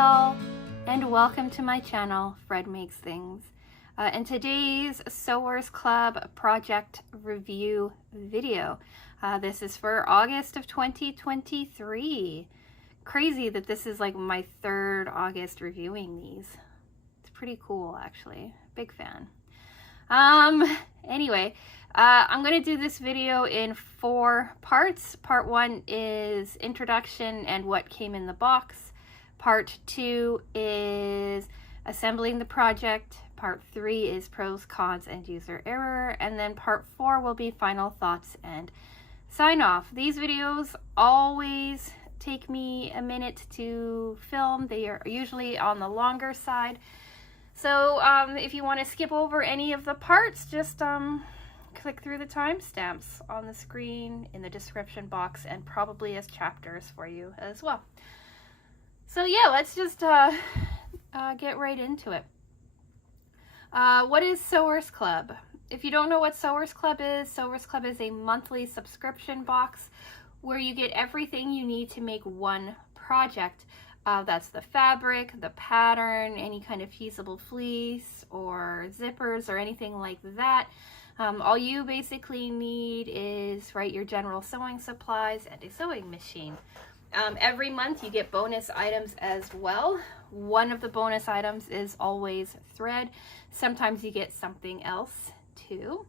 all, and welcome to my channel, Fred Makes Things. In today's Sewers Club project review video, this is for August of 2023. Crazy that this is like my third August reviewing these. It's pretty cool, actually. Big fan. Anyway, I'm going to do this video in 4 parts. Part 1 is introduction and what came in the box. Part 2 is assembling the project. Part 3 is pros, cons, and user error. And then part 4 will be final thoughts and sign off. These videos always take me a minute to film. They are usually on the longer side. So if you want to skip over any of the parts, just click through the timestamps on the screen, in the description box, and probably as chapters for you as well. So yeah, let's just get right into it. What is Sewers Club? If you don't know what Sewers Club is a monthly subscription box where you get everything you need to make one project. That's the fabric, the pattern, any kind of fusible fleece or zippers or anything like that. All you basically need is your general sewing supplies and a sewing machine. Every month you get bonus items as well. One of the bonus items is always thread. Sometimes you get something else too.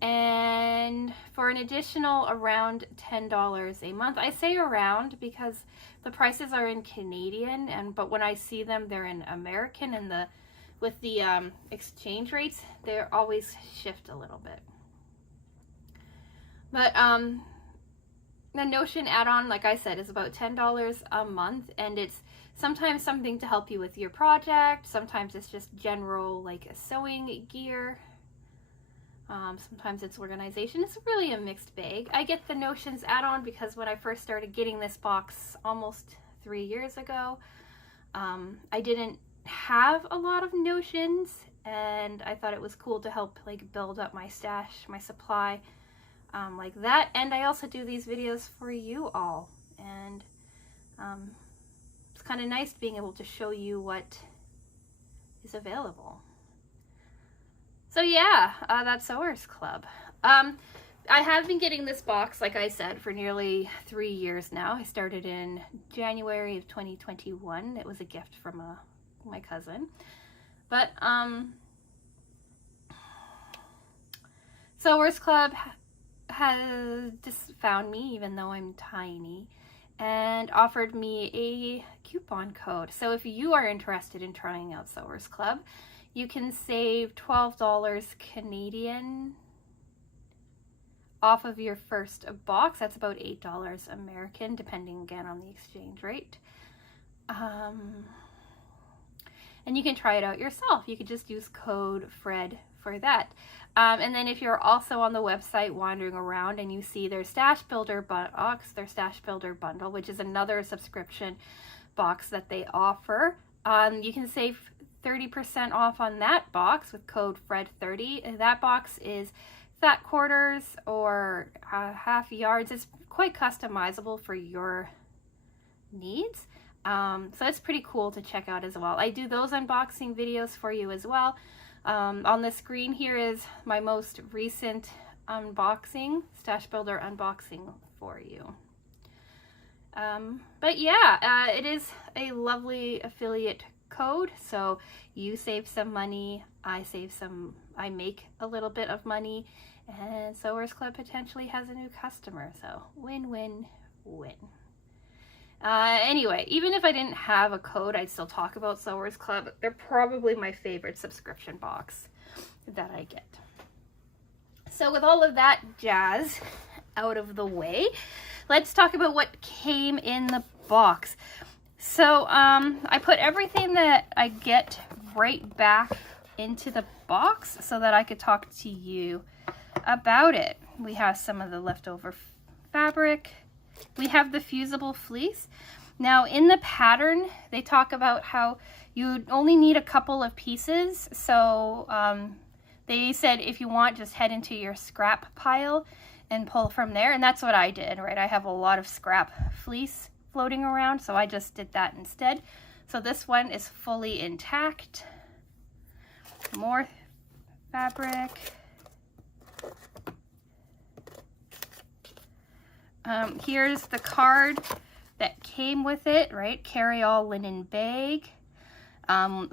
And for an additional around $10 a month, I say around because the prices are in Canadian, but when I see them, they're in American, and with the exchange rates, they always shift a little bit. But the Notion add-on, like I said, is about $10 a month, and it's sometimes something to help you with your project. Sometimes it's just general sewing gear. Sometimes it's organization. It's really a mixed bag. I get the Notions add-on because when I first started getting this box almost 3 years ago, I didn't have a lot of Notions, and I thought it was cool to help build up my stash, my supply, like that. And I also do these videos for you all, and it's kind of nice being able to show you what is available. So yeah, that's Sewers Club. I have been getting this box, like I said, for nearly 3 years now. I started in January of 2021. It was a gift from my cousin. But Sewers Club has just found me, even though I'm tiny, and offered me a coupon code. So if you are interested in trying out Sewers Club, you can save $12 Canadian off of your first box. That's about $8 American, depending again on the exchange rate. And you can try it out yourself. You could just use code FRED for that. And then if you're also on the website wandering around and you see their Stash Builder box, their Stash Builder bundle, which is another subscription box that they offer, you can save 30% off on that box with code FRED30. That box is fat quarters or half yards. It's quite customizable for your needs. So it's pretty cool to check out as well. I do those unboxing videos for you as well. On the screen here is my most recent unboxing, Stash Builder unboxing for you. But yeah, it is a lovely affiliate code, so you save some money, I make a little bit of money, and Sewers Club potentially has a new customer, so win-win-win. Anyway, even if I didn't have a code, I'd still talk about Sewers Club. They're probably my favorite subscription box that I get. So with all of that jazz out of the way, let's talk about what came in the box. So I put everything that I get right back into the box so that I could talk to you about it. We have some of the leftover fabric. We have the fusible fleece. Now in the pattern, they talk about how you only need a couple of pieces. So they said if you want, just head into your scrap pile and pull from there. And that's what I did, right? I have a lot of scrap fleece floating around, so I just did that instead. So this one is fully intact. More fabric. Here's the card that came with it, right? Carry all linen bag.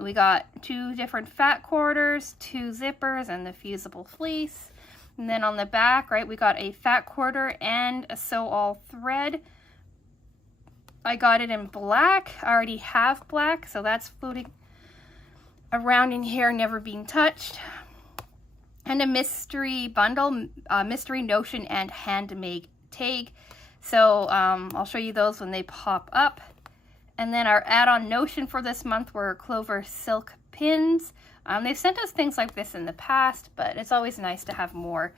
We got 2 different fat quarters, 2 zippers, and the fusible fleece. And then on the back, right, we got a fat quarter and a sew all thread. I got it in black. I already have black, so that's floating around in here, never being touched. And a mystery bundle, mystery notion and handmade tag. So I'll show you those when they pop up. And then our add-on notion for this month were Clover silk pins. They've sent us things like this in the past, but it's always nice to have more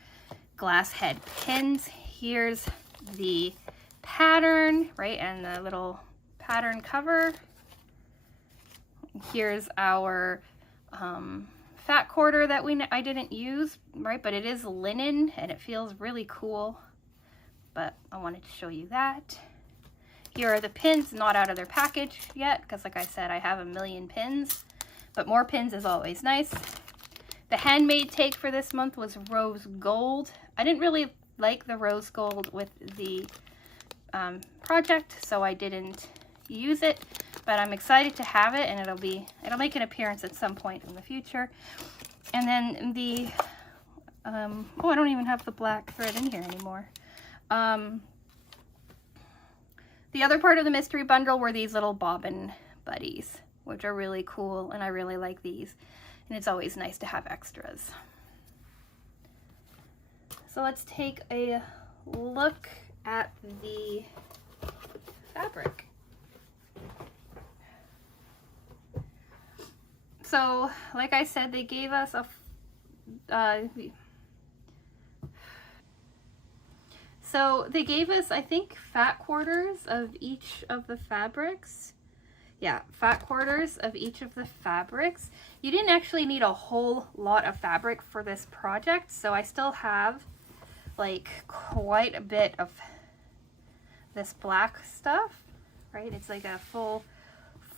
glass head pins. Here's the pattern, right, and the little pattern cover. Here's our fat quarter that I didn't use, right, but it is linen and it feels really cool, but I wanted to show you that. Here are the pins, not out of their package yet, because like I said, I have a million pins, but more pins is always nice. The handmade take for this month was rose gold. I didn't really like the rose gold with the project, so I didn't use it, but I'm excited to have it, and it'll make an appearance at some point in the future. And then the oh, I don't even have the black thread in here anymore. The other part of the mystery bundle were these little bobbin buddies, which are really cool, and I really like these, and it's always nice to have extras. So let's take a look at the fabric. So, like I said, they gave us I think, fat quarters of each of the fabrics. Yeah, fat quarters of each of the fabrics. You didn't actually need a whole lot of fabric for this project, so I still have like quite a bit of this black stuff, right? It's like a full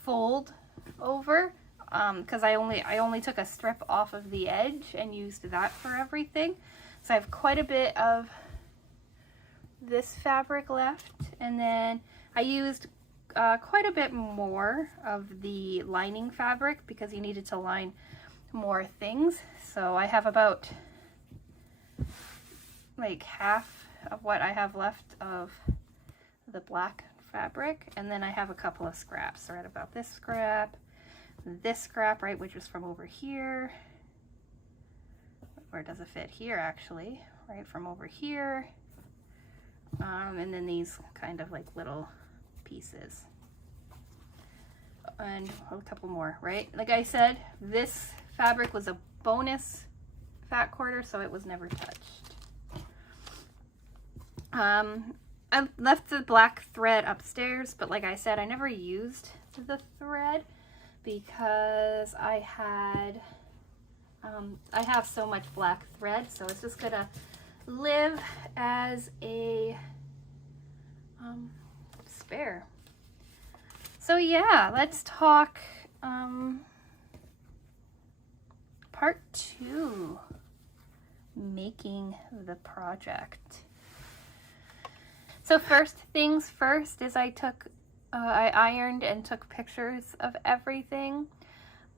fold over, because I only took a strip off of the edge and used that for everything. So I have quite a bit of this fabric left, and then I used quite a bit more of the lining fabric because you needed to line more things. So I have about like half of what I have left of the black fabric, and then I have a couple of scraps, right? About this scrap, right, which is from over here. Where does it fit? Here, actually, right, from over here. And then these kind of like little pieces, and a couple more, right? Like I said, this fabric was a bonus fat quarter, so it was never touched. I left the black thread upstairs, but like I said, I never used the thread because I have so much black thread, so it's just gonna live as a spare. So yeah, let's talk part 2, making the project. So first things first is I ironed and took pictures of everything,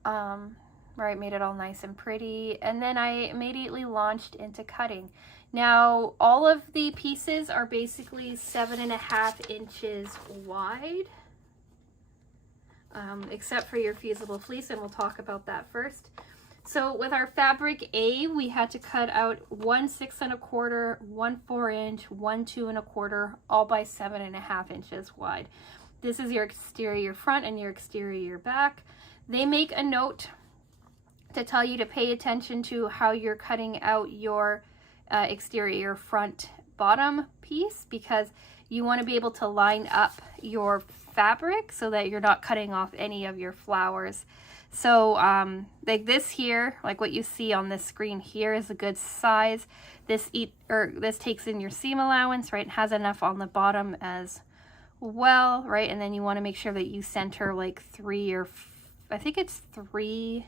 right, made it all nice and pretty, and then I immediately launched into cutting. Now all of the pieces are basically 7.5 inches wide, except for your fusible fleece, and we'll talk about that first. So with our fabric A, we had to cut out 1 6 1/4, 1 4 inch, 1 2 1/4, all by 7.5 inches wide. This is your exterior front and your exterior back. They make a note to tell you to pay attention to how you're cutting out your exterior front bottom piece, because you want to be able to line up your fabric so that you're not cutting off any of your flowers. So like this here, like what you see on this screen here, is a good size. This takes in your seam allowance, right? It has enough on the bottom as well, right? And then you want to make sure that you center like 3 or I think it's 3.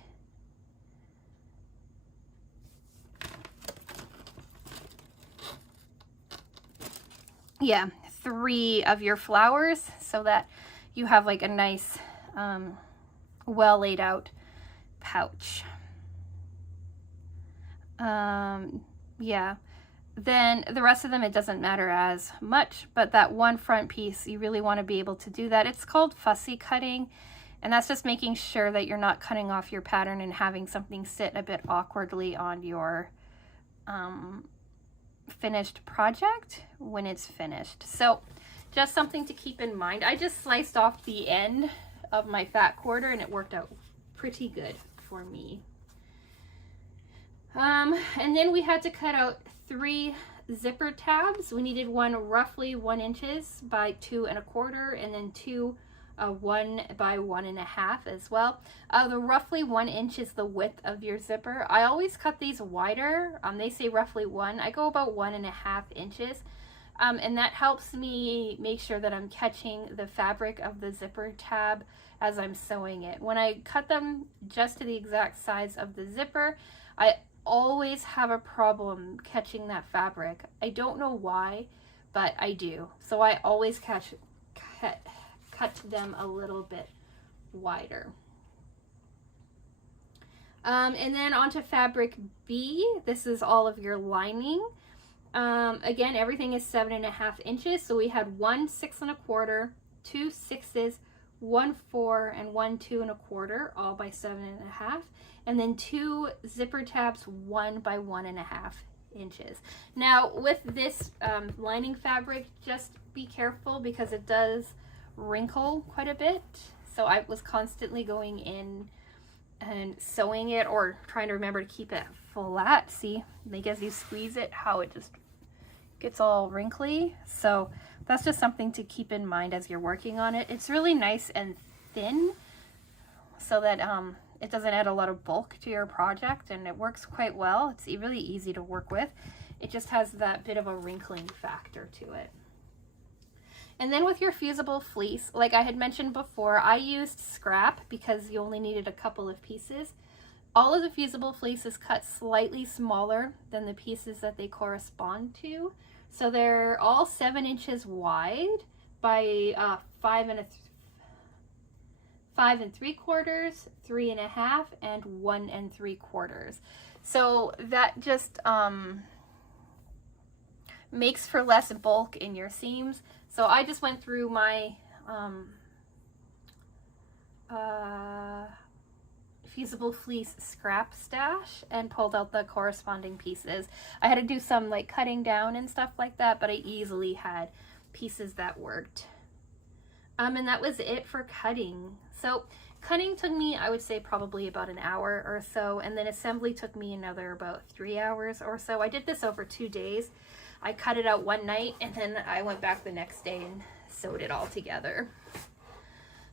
Yeah, 3 of your flowers so that you have like a nice, well laid out pouch. Yeah. Then the rest of them, it doesn't matter as much, but that one front piece, you really want to be able to do that. It's called fussy cutting, and that's just making sure that you're not cutting off your pattern and having something sit a bit awkwardly on your finished project when it's finished. So just something to keep in mind. I just sliced off the end of my fat quarter and it worked out pretty good for me. And then we had to cut out 3 zipper tabs. We needed one roughly 1 inches by 2 1/4, and then 2 1 by 1 1/2 as well. The roughly 1 inch is the width of your zipper. I always cut these wider. They say roughly 1. I go about 1 1/2 inches. And that helps me make sure that I'm catching the fabric of the zipper tab as I'm sewing it. When I cut them just to the exact size of the zipper, I always have a problem catching that fabric. I don't know why, but I do. So I always cut them a little bit wider. And then onto fabric B. This is all of your lining. Again, everything is 7 1/2 inches. So we had 1 6 1/4, 2 6s, 1 4, and 1 2 1/4, all by 7 1/2. And then 2 zipper tabs, 1 by 1 1/2 inches. Now with this lining fabric, just be careful because it does wrinkle quite a bit. So I was constantly going in and sewing it or trying to remember to keep it flat. See, like as you squeeze it, how it just gets all wrinkly. So that's just something to keep in mind as you're working on it. It's really nice and thin so that it doesn't add a lot of bulk to your project, and it works quite well. It's really easy to work with. It just has that bit of a wrinkling factor to it. And then with your fusible fleece, like I had mentioned before, I used scrap because you only needed a couple of pieces. All of the fusible fleece is cut slightly smaller than the pieces that they correspond to. So they're all 7 inches wide by 5 3/4, 3 1/2, and 1 3/4. So that just makes for less bulk in your seams. So I just went through my fusible fleece scrap stash and pulled out the corresponding pieces. I had to do some like cutting down and stuff like that, but I easily had pieces that worked. And that was it for cutting. So cutting took me, I would say, probably about an hour or so, and then assembly took me another about 3 hours or so. I did this over 2 days. I cut it out one night and then I went back the next day and sewed it all together.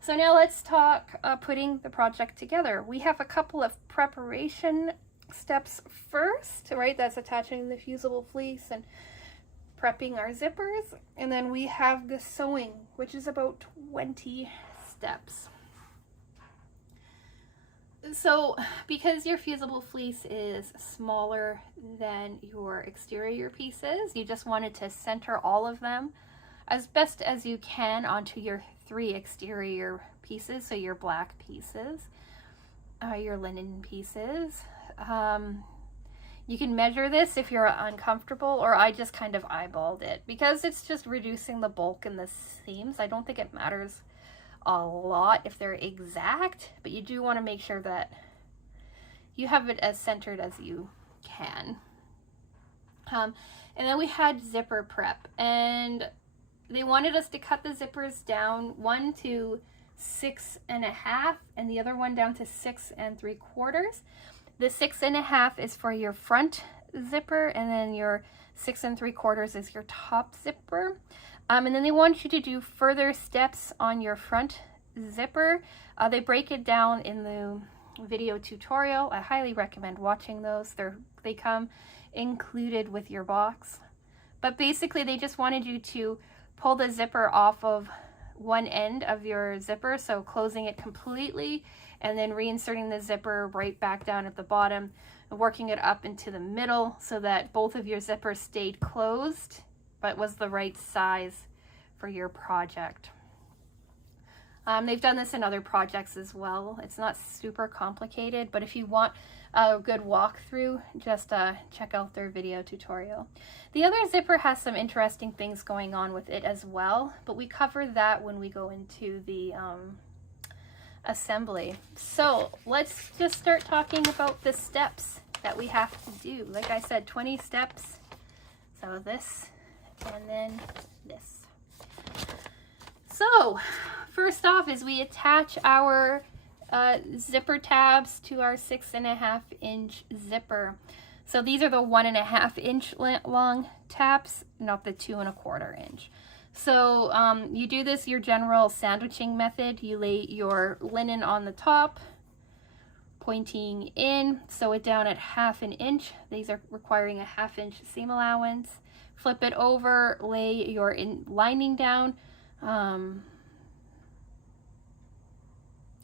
So now let's talk putting the project together. We have a couple of preparation steps first, right? That's attaching the fusible fleece and prepping our zippers. And then we have the sewing, which is about 20 steps. So because your fusible fleece is smaller than your exterior pieces, you just wanted to center all of them as best as you can onto your 3 exterior pieces. So your black pieces, your linen pieces. You can measure this if you're uncomfortable, or I just kind of eyeballed it because it's just reducing the bulk in the seams. I don't think it matters a lot if they're exact, but you do want to make sure that you have it as centered as you can. And then we had zipper prep, and they wanted us to cut the zippers down, one to 6 1/2 and the other one down to 6 3/4. The 6 1/2 is for your front zipper, and then your 6 3/4 is your top zipper. And then they want you to do further steps on your front zipper. They break it down in the video tutorial. I highly recommend watching those. They come included with your box. But basically they just wanted you to pull the zipper off of one end of your zipper, so closing it completely and then reinserting the zipper right back down at the bottom and working it up into the middle so that both of your zippers stayed closed but was the right size for your project. They've done this in other projects as well. It's not super complicated, but if you want a good walkthrough, just check out their video tutorial. The other zipper has some interesting things going on with it as well, but we cover that when we go into the assembly. So let's just start talking about the steps that we have to do. Like I said, 20 steps. So this and then this. So first off is we attach our zipper tabs to our 6.5 inch zipper. So these are the 1.5 inch long tabs, not the 2.25 inch. So you do this your general sandwiching method. You lay your linen on the top, pointing in, sew it down at 1/2 inch. These are requiring a 1/2 inch seam allowance. Flip it over, lay your lining down,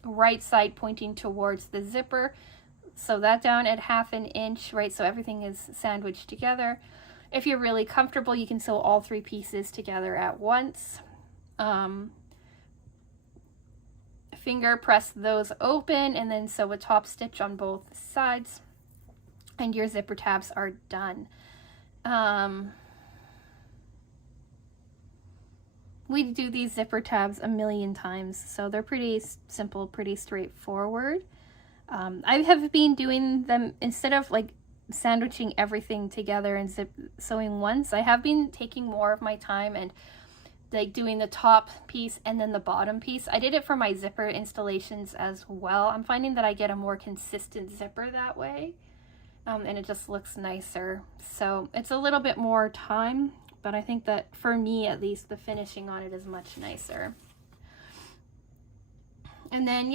right side pointing towards the zipper. Sew that down at 1/2 inch, right, so everything is sandwiched together. If you're really comfortable, you can sew all 3 pieces together at once. Finger press those open and then sew a top stitch on both sides and your zipper tabs are done. We do these zipper tabs a million times, so they're pretty simple, pretty straightforward. I have been doing them instead of like sandwiching everything together and sewing once. I have been taking more of my time and like doing the top piece and then the bottom piece. I did it for my zipper installations as well. I'm finding that I get a more consistent zipper that way, and it just looks nicer. So it's a little bit more time, but I think that for me at least the finishing on it is much nicer. And then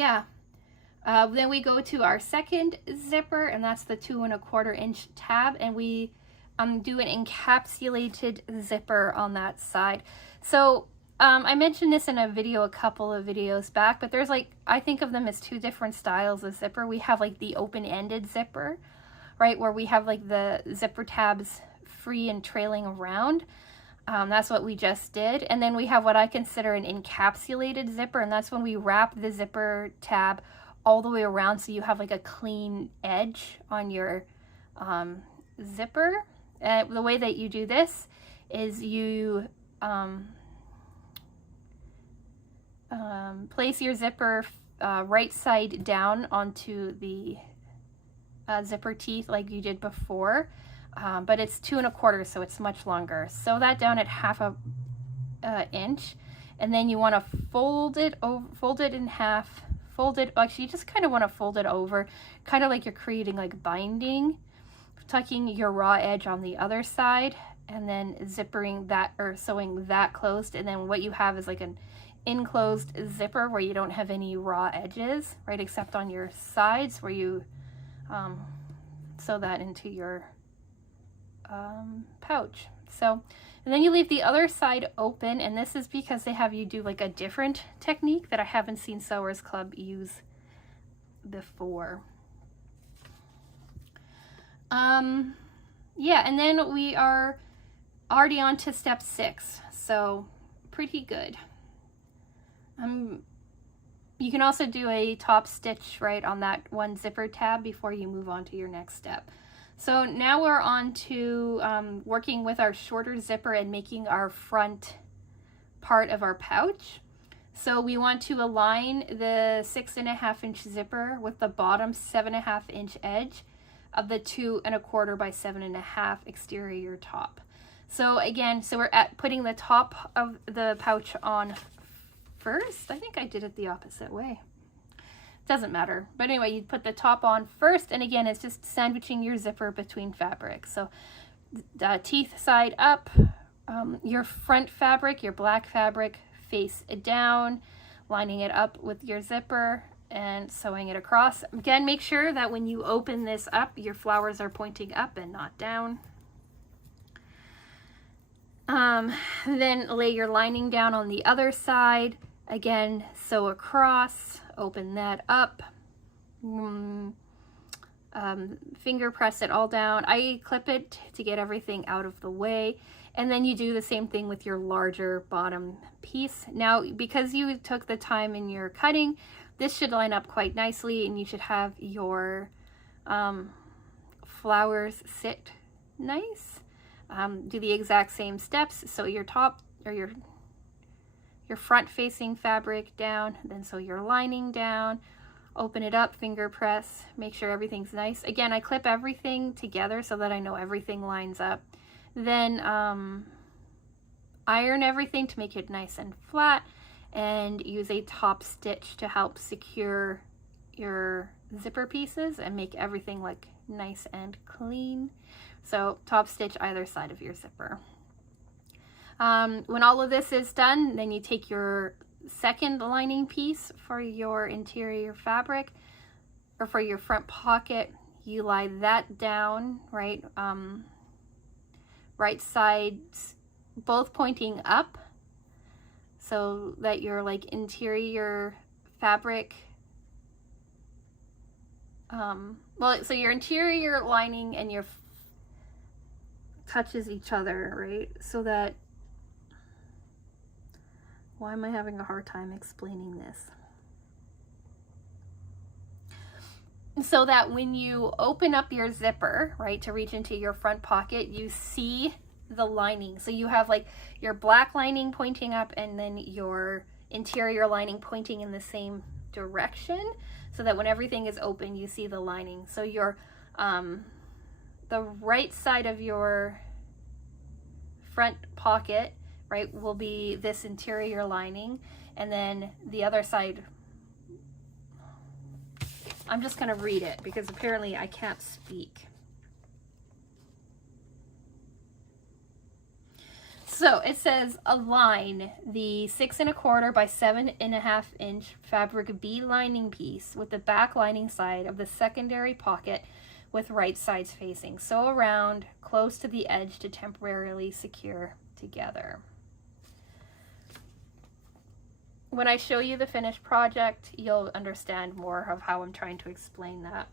then we go to our second zipper, and that's the 2.25 inch tab, and we do an encapsulated zipper on that side. So I mentioned this in a video a couple of videos back, but there's like, I think of them as 2 different styles of zipper. We have like the open-ended zipper, right, where we have like the zipper tabs free and trailing around. That's what we just did. And then we have what I consider an encapsulated zipper, and that's when we wrap the zipper tab all the way around so you have like a clean edge on your zipper. The way that you do this is you place your zipper right side down onto the zipper teeth like you did before, but it's 2.25, so it's much longer. Sew that down at 1/2 inch, and then you want to fold it in half. Actually, you just kind of want to fold it over, kind of like you're creating like binding, tucking your raw edge on the other side, and then zippering that or sewing that closed. And then what you have is like an enclosed zipper where you don't have any raw edges, right, except on your sides where you sew that into your pouch. So, and then you leave the other side open, and this is because they have you do like a different technique that I haven't seen Sewers Club use before. Yeah, and then we are already on to step 6, so pretty good. You can also do a top stitch right on that one zipper tab before you move on to your next step. So now we're on to working with our shorter zipper and making our front part of our pouch. So we want to align the 6.5 inch zipper with the bottom 7.5 inch edge of the 2.25 by 7.5 exterior top. So again, so we're putting the top of the pouch on first. I think I did it the opposite way. Doesn't matter. But anyway, you put the top on first, and again, it's just sandwiching your zipper between fabrics. So the teeth side up, your front fabric, your black fabric, face it down, lining it up with your zipper and sewing it across. Again, make sure that when you open this up, your flowers are pointing up and not down. Then lay your lining down on the other side. Again, sew across, open that up. Finger press it all down. I clip it to get everything out of the way. And then you do the same thing with your larger bottom piece. Now, because you took the time in your cutting, this should line up quite nicely, and you should have your flowers sit nice. Do the exact same steps. So your top or your front facing fabric down, then sew your lining down, open it up, finger press, make sure everything's nice. Again, I clip everything together so that I know everything lines up. Then iron everything to make it nice and flat, and use a top stitch to help secure your zipper pieces and make everything look nice and clean. So top stitch either side of your zipper. When all of this is done, then you take your second lining piece for your interior fabric, or for your front pocket, you lie that down, right? Right sides both pointing up, so that your like interior fabric, well, so your interior lining and your touches each other, right? So that, why am I having a hard time explaining this? So that when you open up your zipper, right, to reach into your front pocket, you see the lining. So you have like your black lining pointing up, and then your interior lining pointing in the same direction, so that when everything is open, you see the lining. So your the right side of your front pocket, right, will be this interior lining, and then the other side, I'm just going to read it because apparently I can't speak. So it says, align the 6 1/4 by 7 1/2 inch fabric B lining piece with the back lining side of the secondary pocket with right sides facing. Sew around close to the edge to temporarily secure together. When I show you the finished project, you'll understand more of how I'm trying to explain that.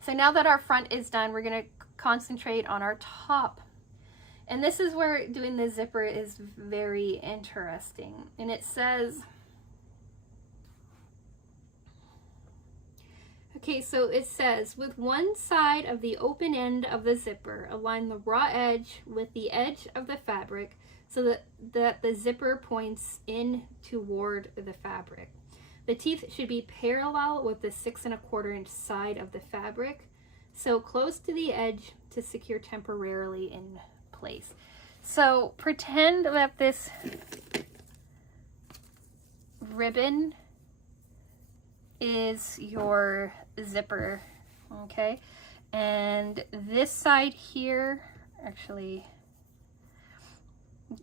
So now that our front is done, we're going to concentrate on our top. And this is where doing the zipper is very interesting. And it says, okay, so it says, with one side of the open end of the zipper, align the raw edge with the edge of the fabric so that the zipper points in toward the fabric. The teeth should be parallel with the 6 1/4 inch side of the fabric, so close to the edge to secure temporarily in place. So pretend that this ribbon is your zipper, okay? And this side here, actually,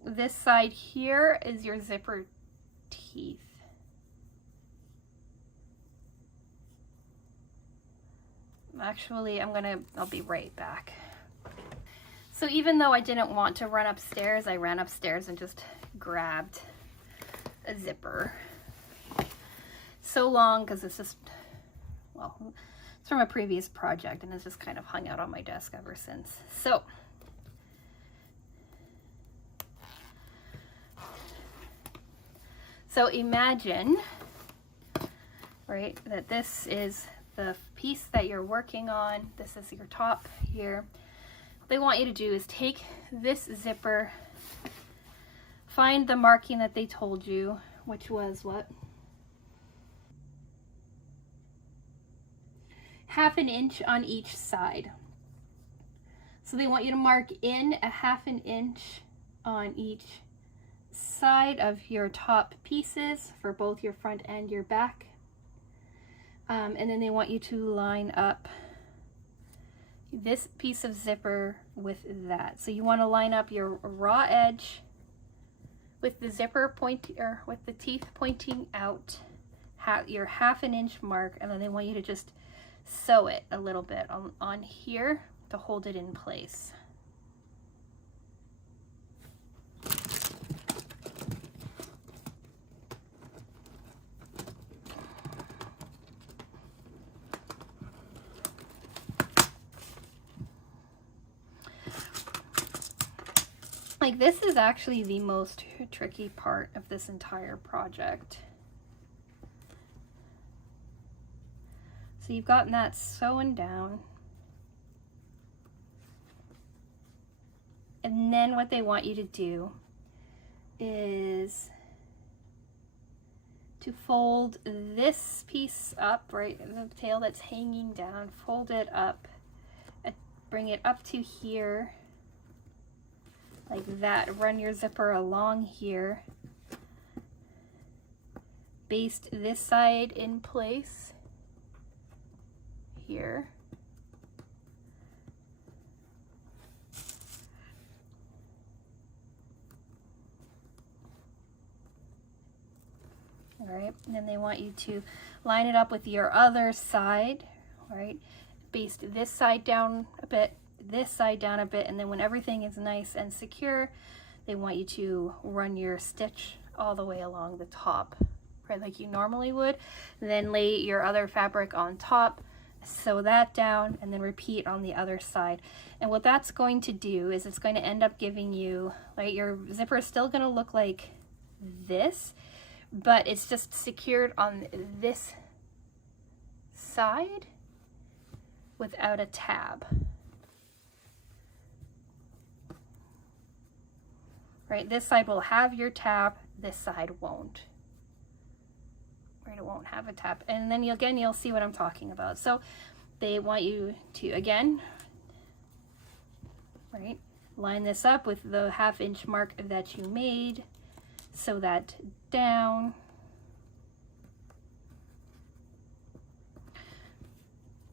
this side here is your zipper teeth. Actually, I'll be right back. So even though I didn't want to run upstairs, I ran upstairs and just grabbed a zipper. So long, because it's just, well, it's from a previous project and it's just kind of hung out on my desk ever since. So imagine, right, that this is the piece that you're working on. This is your top here. What they want you to do is take this zipper, find the marking that they told you, which was what? 1/2 inch on each side. So they want you to mark in 1/2 inch on each side of your top pieces for both your front and your back. And then they want you to line up this piece of zipper with that. So you want to line up your raw edge with the zipper pointing, or with the teeth pointing out, your 1/2 inch mark, and then they want you to just sew it a little bit on here to hold it in place. Like, this is actually the most tricky part of this entire project. So you've gotten that sewn down. And then what they want you to do is to fold this piece up, right, the tail that's hanging down, fold it up, and bring it up to here, like that. Run your zipper along here. Baste this side in place here. All right, and then they want you to line it up with your other side, all right? Baste this side down a bit, this side down a bit, and then when everything is nice and secure, they want you to run your stitch all the way along the top, right, like you normally would. Then lay your other fabric on top, sew that down, and then repeat on the other side. And what that's going to do is it's going to end up giving you, like, your zipper is still going to look like this, but it's just secured on this side without a tab. Right, this side will have your tab, this side won't. Right, it won't have a tab. And then you'll see what I'm talking about. So they want you to, again, right, line this up with the 1/2 inch mark that you made, sew that down,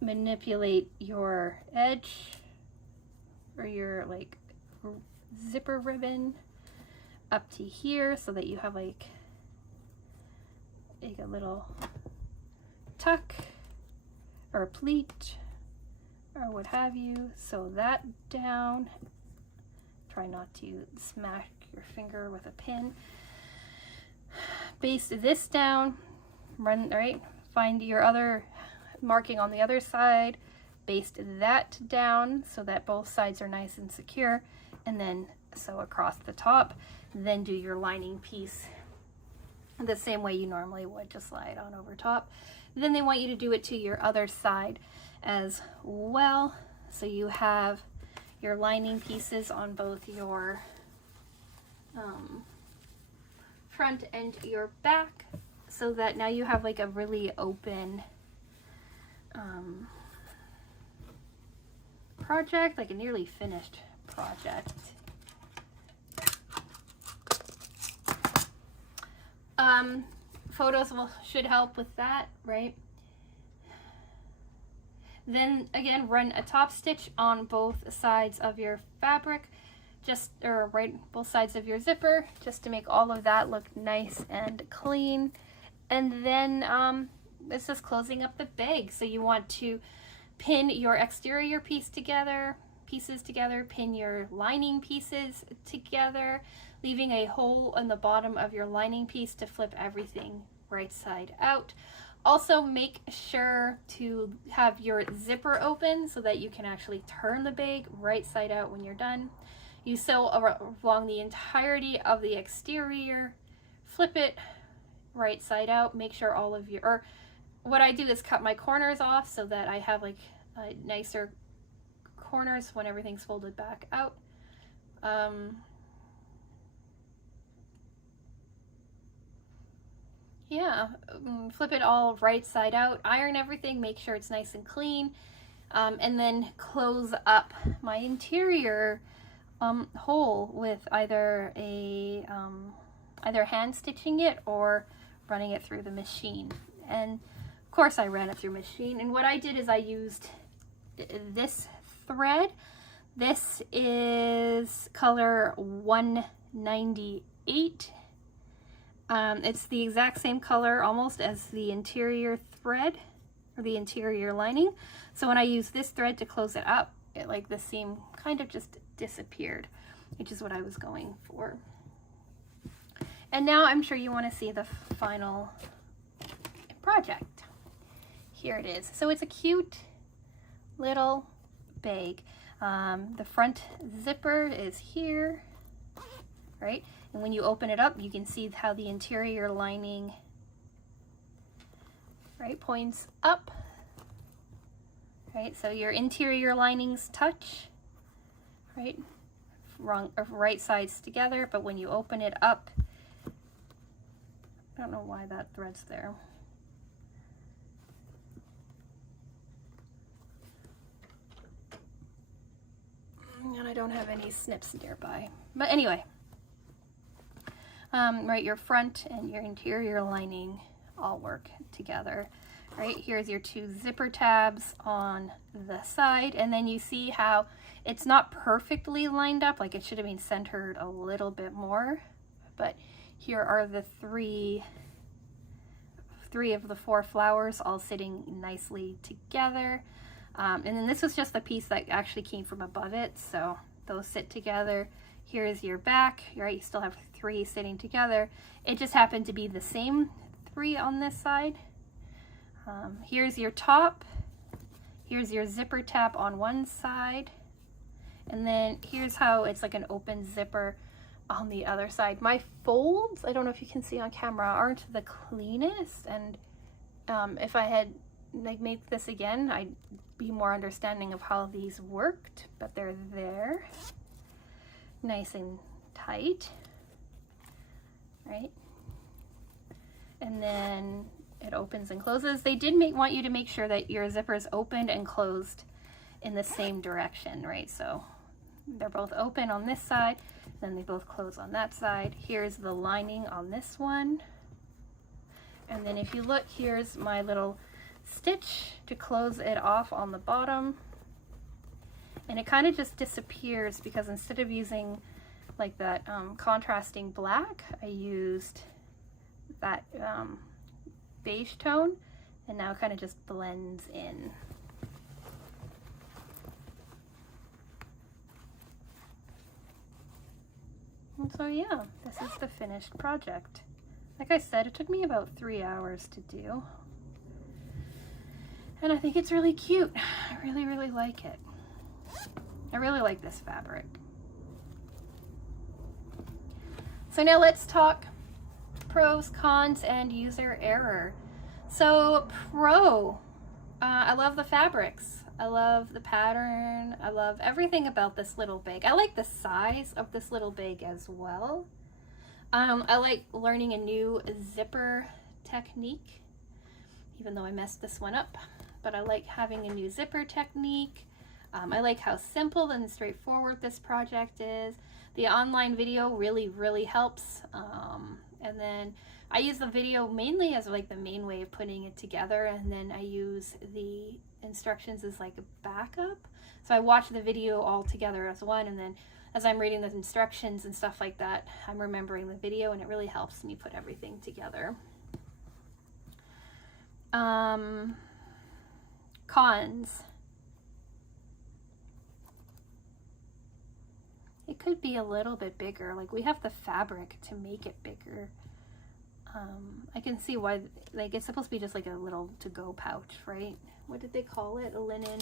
manipulate your edge or your like zipper ribbon up to here so that you have like a little tuck or a pleat or what have you. Sew that down. Try not to smack your finger with a pin. Baste this down, run, right, find your other marking on the other side, baste that down so that both sides are nice and secure, and then sew across the top. Then do your lining piece the same way you normally would, just slide on over top. Then they want you to do it to your other side as well. So you have your lining pieces on both your front and your back, so that now you have like a really open project, like a nearly finished project. Photos should help with that, right? Then again, run a top stitch on both sides of your fabric, both sides of your zipper, just to make all of that look nice and clean. And then it's just closing up the bag. So you want to pin your exterior pieces together, pin your lining pieces together, leaving a hole in the bottom of your lining piece to flip everything right side out. Also, make sure to have your zipper open so that you can actually turn the bag right side out when you're done. You sew along the entirety of the exterior, flip it right side out, make sure all of your, or what I do is cut my corners off so that I have like nicer corners when everything's folded back out. Yeah, flip it all right side out, iron everything, make sure it's nice and clean, and then close up my interior hole with either hand stitching it or running it through the machine. And of course I ran it through machine, and what I did is I used this thread. This is color 198. It's the exact same color almost as the interior thread or the interior lining. So when I use this thread to close it up, like the seam kind of just disappeared, which is what I was going for. And now I'm sure you want to see the final project. Here it is. So it's a cute little bag. The front zipper is here. right? And when you open it up, you can see how the interior lining, right, points up, right? So your interior linings touch, right? Right sides together, but when you open it up, I don't know why that thread's there. And I don't have any snips nearby. But anyway, right, your front and your interior lining all work together. Right, here's your two zipper tabs on the side, and then you see how it's not perfectly lined up, like it should have been centered a little bit more, but here are the three of the 4 flowers all sitting nicely together. And then this was just the piece that actually came from above it, so those sit together. Here's your back, right? You still have 3 sitting together. It just happened to be the same 3 on this side. Here's your top. Here's your zipper tab on one side. And then here's how it's like an open zipper on the other side. My folds, I don't know if you can see on camera, aren't the cleanest. And if I had like made this again, I'd be more understanding of how these worked, but they're there. Nice and tight, right? And then it opens and closes. They did want you to make sure that your zippers opened and closed in the same direction, right? So they're both open on this side, then they both close on that side. Here's the lining on this one. And then if you look, here's my little stitch to close it off on the bottom. And it kind of just disappears because instead of using like that contrasting black, I used that beige tone, and now it kind of just blends in. And so yeah, this is the finished project. Like I said, it took me about 3 hours to do. And I think it's really cute. I really, really like it. I really like this fabric. So now let's talk pros, cons, and user error. So I love the fabrics. I love the pattern. I love everything about this little bag. I like the size of this little bag as well. I like learning a new zipper technique, even though I messed this one up, but I like having a new zipper technique. I like how simple and straightforward this project is. The online video really, really helps. And then I use the video mainly as like the main way of putting it together, and then I use the instructions as like a backup. So I watch the video all together as one, and then as I'm reading the instructions and stuff like that, I'm remembering the video, and it really helps me put everything together. Cons. It could be a little bit bigger. Like, we have the fabric to make it bigger. I can see why, like, it's supposed to be just like a little to-go pouch, right? What did they call it? A linen,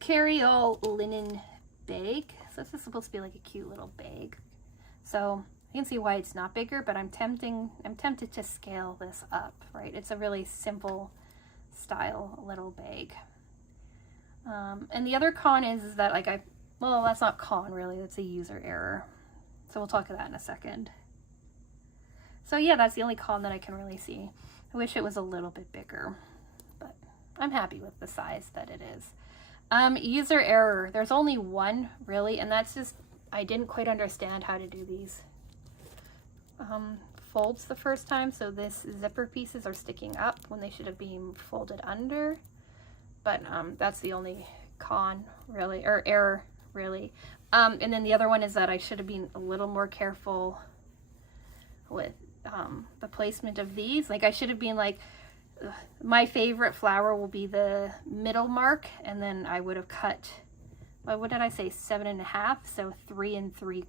carry-all linen bag. So this is supposed to be like a cute little bag. So I can see why it's not bigger, but I'm tempted to scale this up, right? It's a really simple style little bag. And the other con is that, like, well, that's not con really, that's a user error. So we'll talk about that in a second. So yeah, that's the only con that I can really see. I wish it was a little bit bigger, but I'm happy with the size that it is. User error, there's only one really, and that's just, I didn't quite understand how to do these folds the first time. So this zipper pieces are sticking up when they should have been folded under. But that's the only con really, or error really. And then the other one is that I should have been a little more careful with the placement of these. Like, I should have been like, my favorite flower will be the middle mark, and then I would have cut, what did I say, 7.5, so 3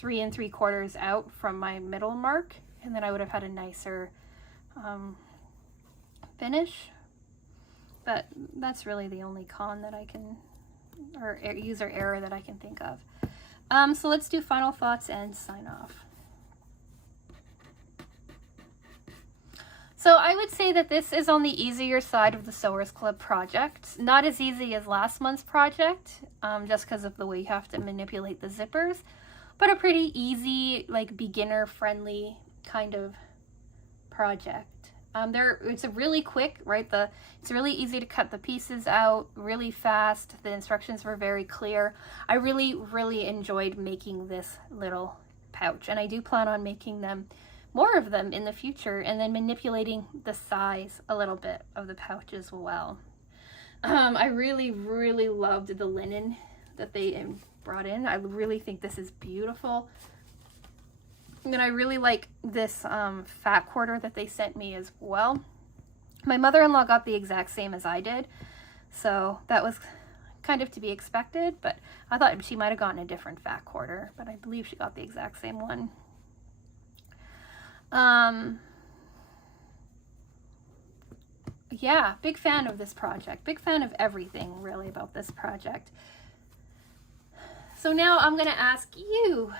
3/4 out from my middle mark, and then I would have had a nicer finish. But that's really the only con that I can or user error that I can think of. So let's do final thoughts and sign off. So I would say that this is on the easier side of the Sewers Club project. Not as easy as last month's project, just because of the way you have to manipulate the zippers, but a pretty easy, like beginner-friendly kind of project. It's a really quick, right? It's really easy to cut the pieces out really fast. The instructions were very clear. I really, really enjoyed making this little pouch, and I do plan on making more of them in the future, and then manipulating the size a little bit of the pouch as well. I really, really loved the linen that they brought in. I really think this is beautiful. And I really like this fat quarter that they sent me as well. My mother-in-law got the exact same as I did, so that was kind of to be expected, but I thought she might have gotten a different fat quarter, but I believe she got the exact same one. Yeah, big fan of this project. Big fan of everything really about this project. So now I'm going to ask you,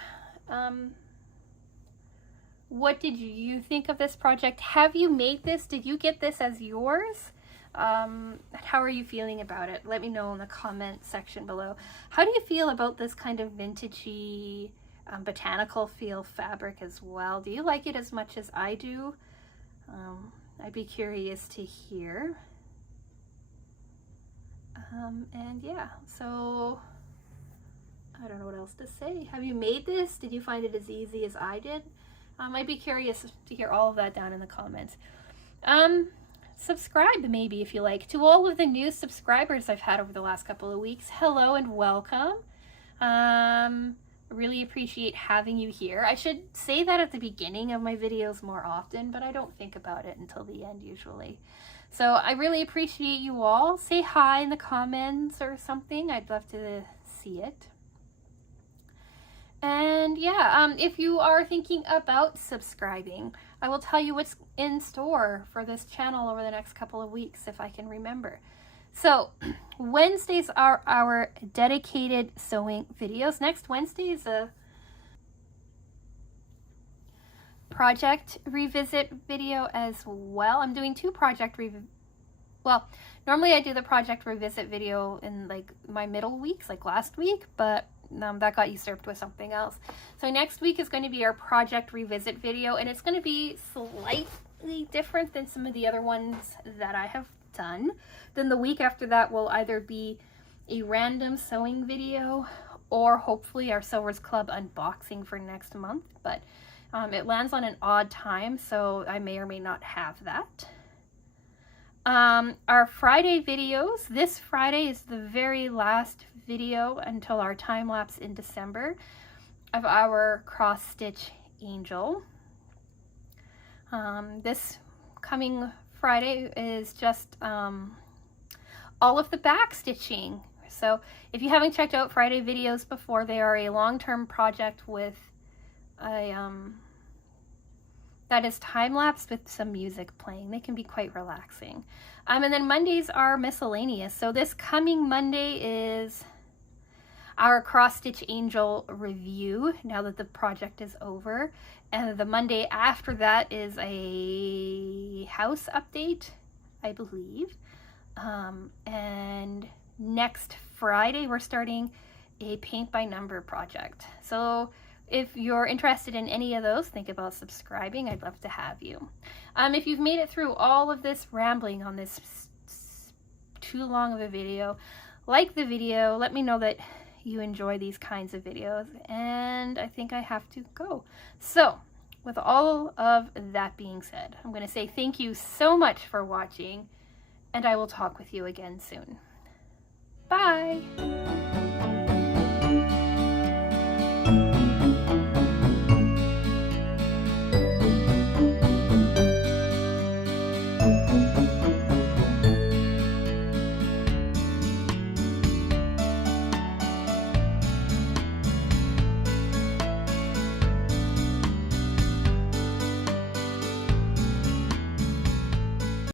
what did you think of this project? Have you made this? Did you get this as yours? How are you feeling about it? Let me know in the comment section below. How do you feel about this kind of vintagey, botanical feel fabric as well? Do you like it as much as I do? I'd be curious to hear. And yeah, so I don't know what else to say. Have you made this? Did you find it as easy as I did? I'd be curious to hear all of that down in the comments. Subscribe maybe if you like. To all of the new subscribers I've had over the last couple of weeks, hello and welcome. Really appreciate having you here. I should say that at the beginning of my videos more often, but I don't think about it until the end usually. So I really appreciate you all. Say hi in the comments or something. I'd love to see it. And yeah, if you are thinking about subscribing, I will tell you what's in store for this channel over the next couple of weeks if I can remember. So Wednesdays are our dedicated sewing videos. Next Wednesday is a project revisit video as well. I'm doing two project well, normally I do the project revisit video in like my middle weeks, like last week, but that got usurped with something else. So next week is going to be our project revisit video, and it's going to be slightly different than some of the other ones that I have done. Then the week after that will either be a random sewing video or hopefully our Sewers Club unboxing for next month, but it lands on an odd time, so I may or may not have that. Our Friday videos, this Friday is the very last video until our time lapse in December of our cross stitch angel. This coming Friday is just all of the back stitching. So if you haven't checked out Friday videos before, they are a long-term project with a that is time-lapse with some music playing. They can be quite relaxing. And then Mondays are miscellaneous. So this coming Monday is our cross stitch angel review now that the project is over, and the Monday after that is a house update, I believe. And next Friday we're starting a paint by number project. So if you're interested in any of those, think about subscribing. I'd love to have you. If you've made it through all of this rambling on this too long of a video, like the video, let me know that you enjoy these kinds of videos, and I think I have to go. So with all of that being said, I'm going to say thank you so much for watching, and I will talk with you again soon. Bye!